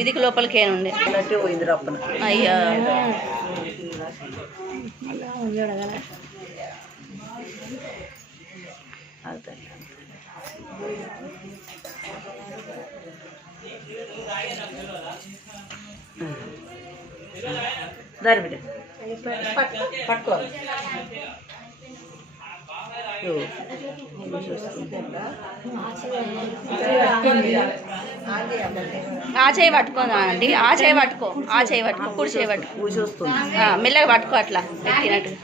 ఇది లోపలికేనండి అయ్యా దారి బిడ్డ పట్టుకోవాలి ఆ చేయి పట్టుకోదా అండి ఆ చేయి పట్టుకో ఆ చేయి పట్టుకో కుడి చేయి పట్టుకో మెల్లగా పట్టుకో అట్లా ఎక్కినట్టు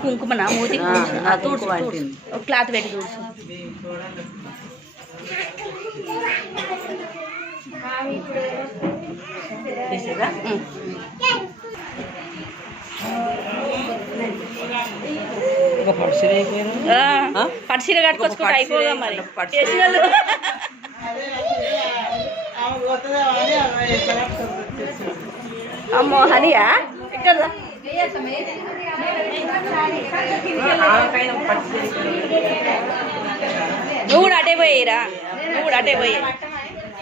కుంకుమనా మూతి ఒక క్లాత్ పెట్టి చూసు పట్టు కట్టుకొచ్చుకుంటే అయిపోగా మరి అమ్మో హనియా ఇక్కడ నువ్వు కూడా అటే పోయిరా నువ్వు కూడా అటే పోయి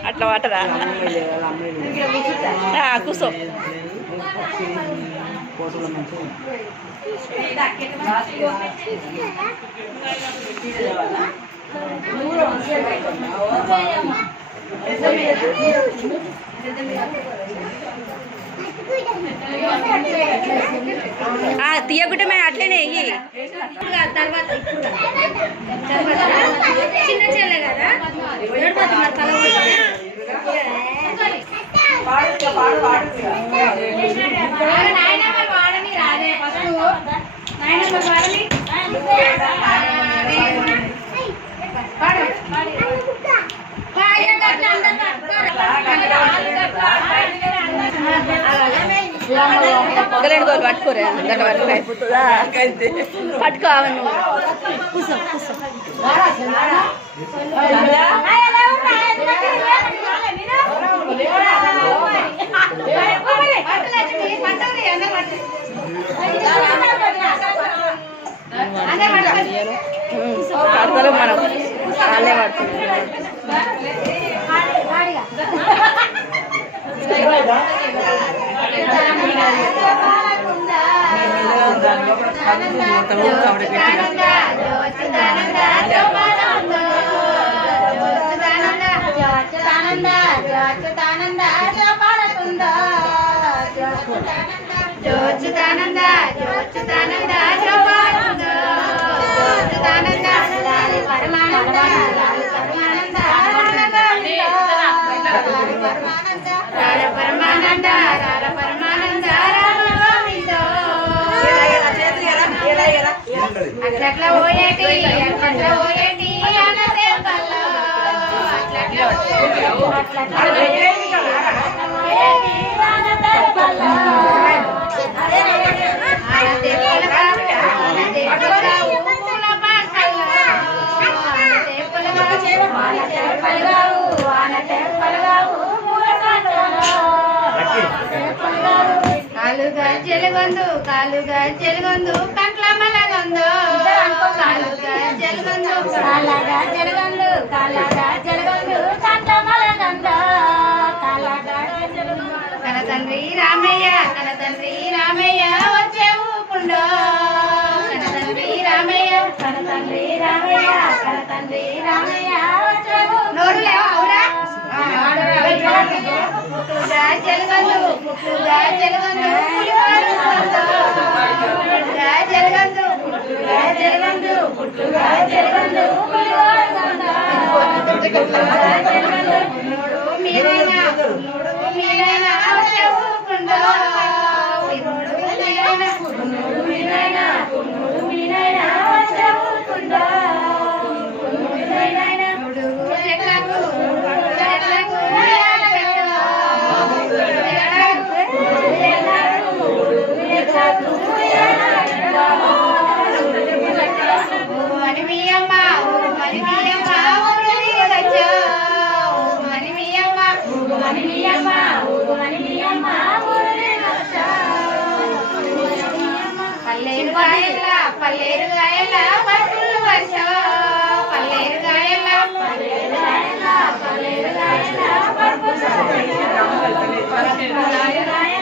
అట్లా వాటరా కూర్చో తీయకుంటే మేము అట్లనే అయ్యి తర్వాత చిన్న చెల్లె కదా వాడని రాదే ఫస్ట్ వాడని పట్టుకోరా పట్టుకో నువ్వు కూర్చో కూర్చో పడతారు మనం వాళ్ళే పడుతుంది అట్లా పోయేటి అట్లా పోయేటి కాలుగా చెలుగొందు కంట్ల మలగొందు కాలుగా చెలుగొందు కాలగా చెలుగొందు కాలగా చెలుగొందు కంట్ల మలగొందు కాలగా చెలుగొందు కన తండ్రి రామయ్య వచ్చే ఊపుండో కన తండ్రి రామయ్య వచ్చే నోరు లేవా అవురా పుట్టుగా చెలుగొందు మీరైనా వర్షో పల్లేరు గాయల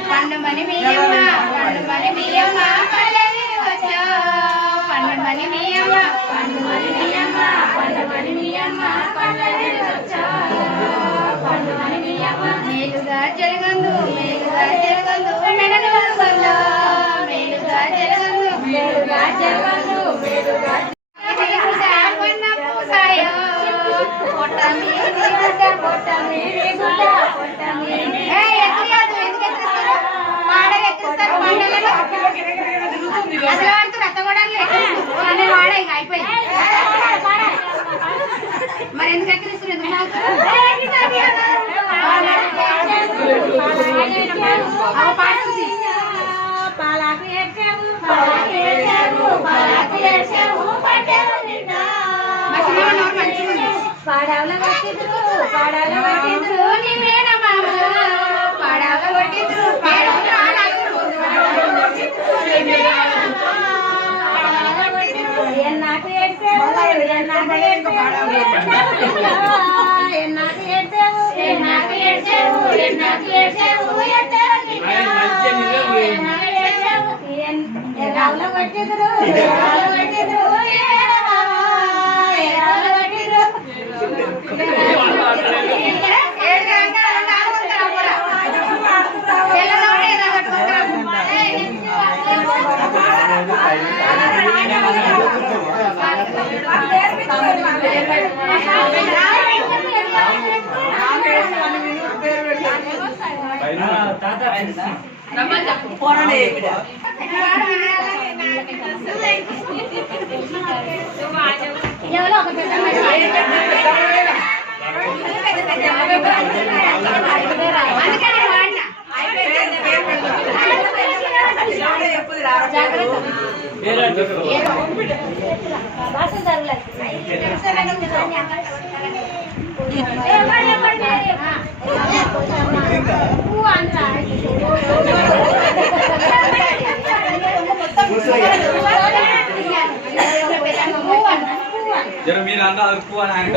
పండుమని మీయమ్మ పల్లెరు వచ్చో పండుమని మీయమ్మ మేలుగా జరగందు మెడలు వందో మేలుగా జరగందు కొన్న పూసాయో పొట్ట మీది గుడ్డ ఎత్తికాదు ఎందుకు ఎత్తిస్తారు పాడలు ఎత్తిస్తారు పండుగలు అసలు వాడుతూ రత్తగొడాలి ఎత్తిస్తారు వాడ ఇక అయిపోయింది మరి ఎందుకు ఎక్కిరిస్తారు పాడవలో కొట్టిండ్రు నీ మేన మామలు పాడవలో కొట్టిండ్రు ఎన్నాకు ఏడ్చావు ఎరావులో కొట్టిండ్రు ఎవరో ఒక పెద్ద జర మీరు అన్న అదుపు అని ఆయన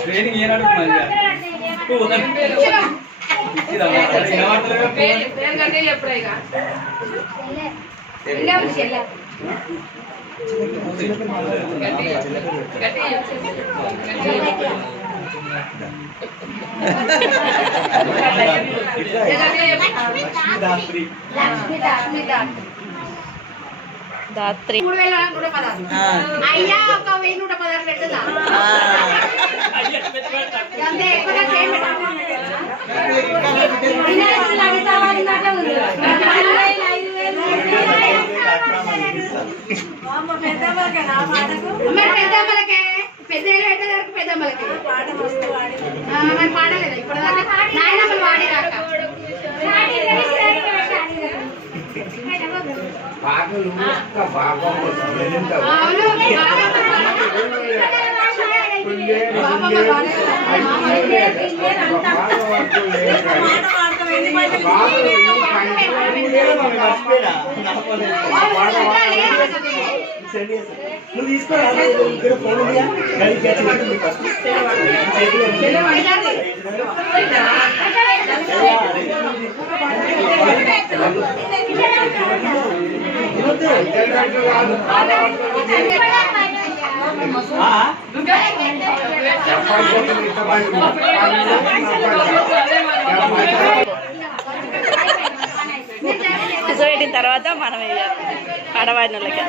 ట్రైనింగ్ ఏనాడు దాత్రి 3116 అయ్యా ఒక 1116 పెట్టదా అంతే ఎక్కువ సేమ్ పెద్దమ్మలకే పెద్దలు పెట్టేదానికి పెద్దమ్మలకి మరి పాడలేదు ఇప్పుడు నాయనమ్మలు వాడేదాకా నువ్వు తీసుకోరా ఫోన్ కూర్చోబెట్టిన తర్వాత మనం ఆడవాడిన వాళ్ళకి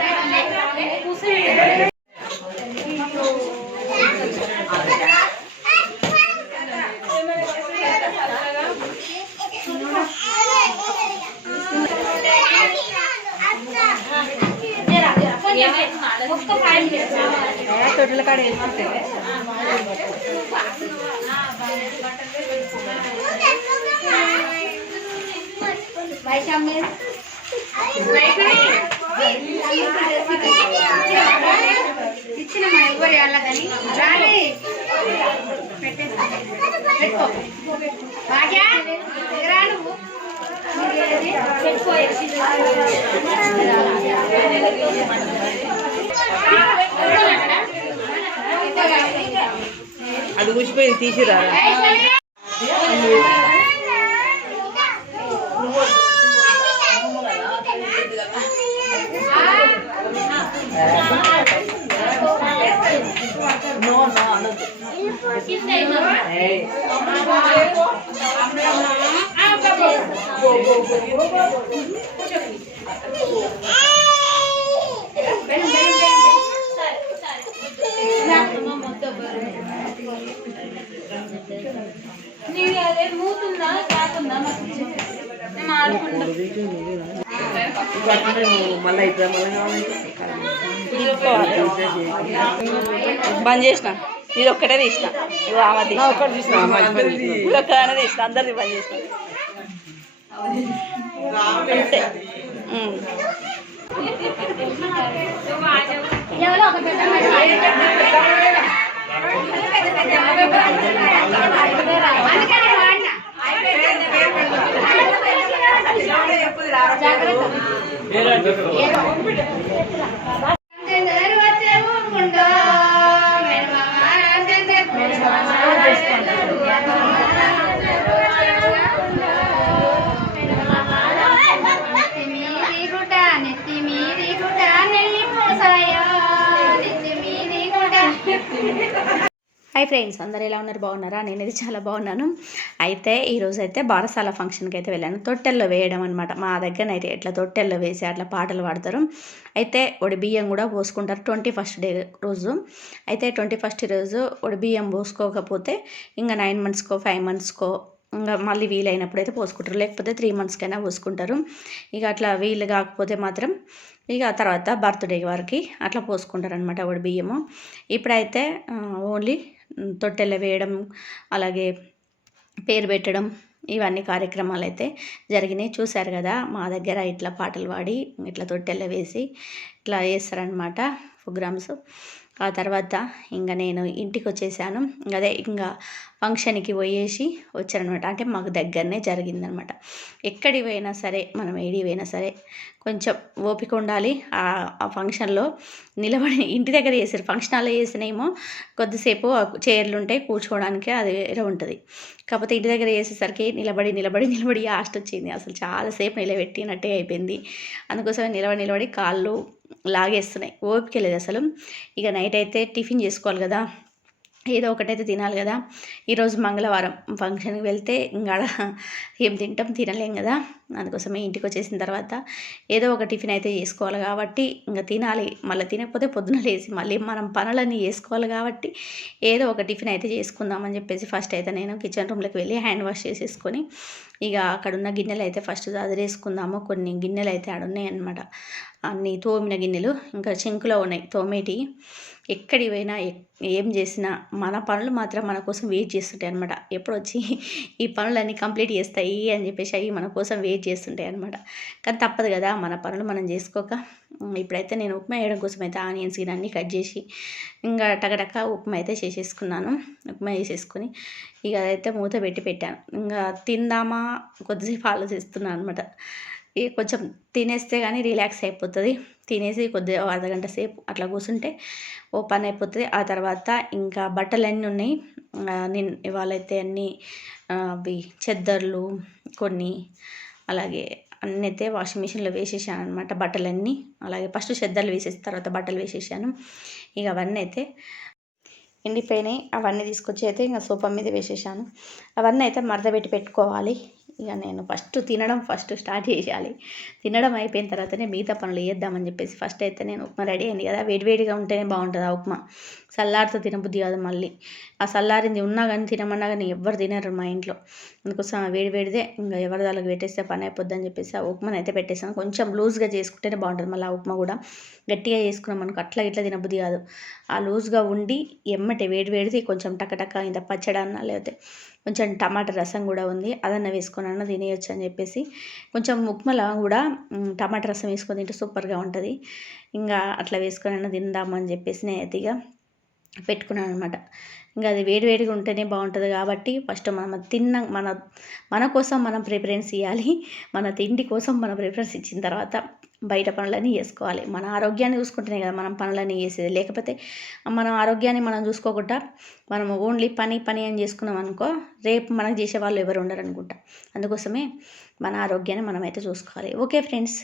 తొట్టుల కాడ వేసుకుంటే ఇచ్చిన మా ఎవరు వాళ్ళని రాని పెట్టుకో భాగ్యా నువ్వు పెట్టుకో అది ఊసిపోయింది తీసిరా మళ్ళీ ఇప్పుడు మళ్ళీ బంద్ చేసిన ఇది ఒక్కటే తీసిన ఇవి ఆమె ఒక్కటి తీసిన ఒక్కదానే తీసిన అందరిది బంద్ చేసిన అంతే హాయ్ ఫ్రెండ్స్, అందరు ఎలా ఉన్నారు? బాగున్నారా? నేనైతే చాలా బాగున్నాను. అయితే ఈరోజు అయితే బారసాల ఫంక్షన్కి అయితే వెళ్ళాను. తొట్టెల్లో వేయడం అనమాట. మా దగ్గరనైతే ఇట్లా తొట్టెల్లో వేసి అట్లా పాటలు పాడతారు. అయితే ఒడి బియ్యం కూడా పోసుకుంటారు 21st డే రోజు. అయితే 21st రోజు ఒడి బియ్యం పోసుకోకపోతే ఇంకా 9 monthsకో 5 monthsకో ఇంకా మళ్ళీ వీలైనప్పుడు అయితే పోసుకుంటారు, లేకపోతే 3 monthsకైనా పోసుకుంటారు. ఇక అట్లా వీలు కాకపోతే మాత్రం ఇక తర్వాత బర్త్డే వరకు అట్లా పోసుకుంటారు అనమాట ఒడి బియ్యము. ఇప్పుడైతే ఓన్లీ తొట్టెల వేయడం, అలాగే పేరు పెట్టడం, ఇవన్నీ కార్యక్రమాలు అయితే జరిగినాయి. చూశారు కదా, మా దగ్గర ఇట్లా పాటలు పాడి ఇట్లా తొట్టెల వేసి ఇట్లా వేస్తారనమాట ప్రోగ్రామ్స్. ఆ తర్వాత ఇంకా నేను ఇంటికి వచ్చేసాను. అదే ఇంకా ఫంక్షన్కి పోయేసి వచ్చారనమాట. అంటే మాకు దగ్గరనే జరిగిందనమాట. ఎక్కడికి పోయినా సరే, మనం ఏడికి పోయినా సరే కొంచెం ఓపిక ఉండాలి. ఆ ఫంక్షన్లో నిలబడి ఇంటి దగ్గర చేసారు, ఫంక్షన్ హాల్లో చేసినేమో కొద్దిసేపు చైర్లు ఉంటాయి కూర్చోవడానికి, అది వేరే ఉంటుంది. కాకపోతే ఇంటి దగ్గర చేసేసరికి నిలబడి ఆస్ట్ వచ్చింది. అసలు చాలాసేపు నిలబెట్టినట్టే అయిపోయింది. అందుకోసమే నిలబడి కాళ్ళు లాగేస్తున్నాయి, ఓపిక లేదు అసలు. ఇక నైట్ అయితే టిఫిన్ చేసుకోవాలి కదా, ఏదో ఒకటైతే తినాలి కదా. ఈరోజు మంగళవారం ఫంక్షన్కి వెళ్తే ఇంకా ఏం తినలేం కదా. అందుకోసమే ఇంటికి వచ్చేసిన తర్వాత ఏదో ఒక టిఫిన్ అయితే చేసుకోవాలి కాబట్టి ఇంకా తినాలి. మళ్ళీ తినకపోతే పొద్దున లేసి మళ్ళీ మనం పనులన్నీ చేసుకోవాలి కాబట్టి ఏదో ఒక టిఫిన్ అయితే చేసుకుందామని చెప్పేసి ఫస్ట్ అయితే నేను కిచెన్ రూమ్లోకి వెళ్ళి హ్యాండ్ వాష్ చేసేసుకొని ఇక అక్కడున్న గిన్నెలు అయితే ఫస్ట్ అదిరేసుకుందాము. కొన్ని గిన్నెలు అయితే ఆడున్నాయి అన్నమాట, అన్నీ తోమిన గిన్నెలు ఇంకా సింకులో ఉన్నాయి తోమేటి. ఎక్కడికి పోయినా ఏం చేసినా మన పనులు మాత్రం మన కోసం వెయిట్ చేస్తుంటాయి అనమాట. ఎప్పుడు వచ్చి ఈ పనులన్నీ కంప్లీట్ చేస్తాయి అని చెప్పేసి అవి మన కోసం వెయిట్ చేస్తుంటాయి అనమాట. కానీ తప్పదు కదా, మన పనులు మనం చేసుకోక. ఇప్పుడైతే నేను ఉప్మా వేయడం కోసం అయితే ఆనియన్స్ అన్నీ కట్ చేసి ఇంకా టకటక ఉప్మా అయితే చేసేసుకున్నాను. ఉప్మా వేసేసుకొని ఇక అదైతే మూత పెట్టాను. ఇంకా తిందామా కొద్దిసేపు ఆలోచిస్తున్నాను అనమాట. ఇక కొంచెం తినేస్తే కానీ రిలాక్స్ అయిపోతుంది. తినేసి కొద్దిగా అర్ధగంట సేపు అట్లా కూర్చుంటే ఓ పని అయిపోతుంది. ఆ తర్వాత ఇంకా బట్టలు అన్నీ ఉన్నాయి. నేను ఇవాళైతే అన్నీ అవి చెద్దర్లు కొన్ని అలాగే అన్నీ అయితే వాషింగ్ మిషన్లో వేసేసాను అనమాట బట్టలన్నీ. అలాగే ఫస్ట్ చెద్దర్లు వేసేసి తర్వాత బట్టలు వేసేసాను. ఇక అవన్నీ అయితే ఎండిపోయినాయి. అవన్నీ తీసుకొచ్చి అయితే ఇంకా సోఫా మీద వేసేసాను. అవన్నీ అయితే మడతపెట్టి పెట్టుకోవాలి. ఇక నేను తినడం స్టార్ట్ చేయాలి. తినడం అయిపోయిన తర్వాతనే మిగతా పనులు చేద్దామని చెప్పేసి ఫస్ట్ అయితే నేను ఉప్మా రెడీ అయింది కదా, వేడివేడిగా ఉంటేనే బాగుంటుంది ఆ ఉప్మా. చల్లారితో తినబుద్ధి కాదు మళ్ళీ. ఆ చల్లారింది ఉన్నా కానీ తినమన్నా కానీ ఎవ్వరు తినరు మా ఇంట్లో. అందుకోసం వేడిదే ఇంకా ఎవరి దానికి పెట్టేస్తే పని అయిపోద్ది అని చెప్పేసి ఆ ఉప్మాని అయితే పెట్టేసాను. కొంచెం లూజ్గా చేసుకుంటేనే బాగుంటుంది. మళ్ళీ ఆ ఉప్మా కూడా గట్టిగా చేసుకున్నాం అనుకో అట్లా ఇట్లా తినబుద్ధి కాదు. ఆ లూజ్గా ఉండి ఎమ్మటే వేడిది కొంచెం టకటక ఇంత పచ్చడన్న లేకపోతే కొంచెం టమాటా రసం కూడా ఉంది, అదన్న వేసుకొని తినేయచ్చు అని చెప్పేసి కొంచెం ఉప్మాలో కూడా టమాటా రసం వేసుకొని తింటే సూపర్గా ఉంటుంది. ఇంకా అట్లా వేసుకొని తిందామని చెప్పేసి నేనైతే ఇక పెట్టుకున్నాను అనమాట. ఇంకా అది వేడివేడిగా ఉంటేనే బాగుంటుంది కాబట్టి ఫస్ట్ మనం మన కోసం మనం ప్రిఫరెన్స్ ఇవ్వాలి. మన తిండి కోసం మనం ప్రిఫరెన్స్ ఇచ్చిన తర్వాత బయట పనులన్నీ చేసుకోవాలి. మన ఆరోగ్యాన్ని చూసుకుంటేనే కదా మనం పనులన్నీ చేసేది. లేకపోతే మన ఆరోగ్యాన్ని మనం చూసుకోకుండా మనం ఓన్లీ పని అని చేసుకున్నాం అనుకో, రేపు మనకు చేసేవాళ్ళు ఎవరు ఉండరు అనుకుంటా. అందుకోసమే మన ఆరోగ్యాన్ని మనమైతే చూసుకోవాలి. ఓకే ఫ్రెండ్స్,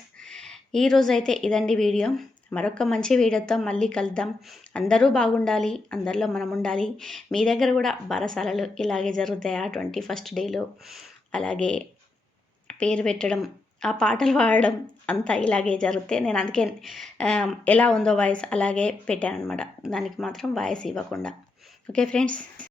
ఈరోజు అయితే ఇదండి వీడియో. మరొక మంచి వీడియోతో మళ్ళీ కలుద్దాం. అందరూ బాగుండాలి, అందరిలో మనం ఉండాలి. మీ దగ్గర కూడా బారసాలలు ఇలాగే జరుగుతాయి. 21st డేలో అలాగే పేరు పెట్టడం, ఆ పాటలు పాడడం అంతా ఇలాగే జరిగితే నేను అందుకే ఎలా ఉందో వాయిస్ అలాగే పెట్టాను అనమాట. దానికి మాత్రం వాయిస్ ఇవ్వకుండా. Okay friends.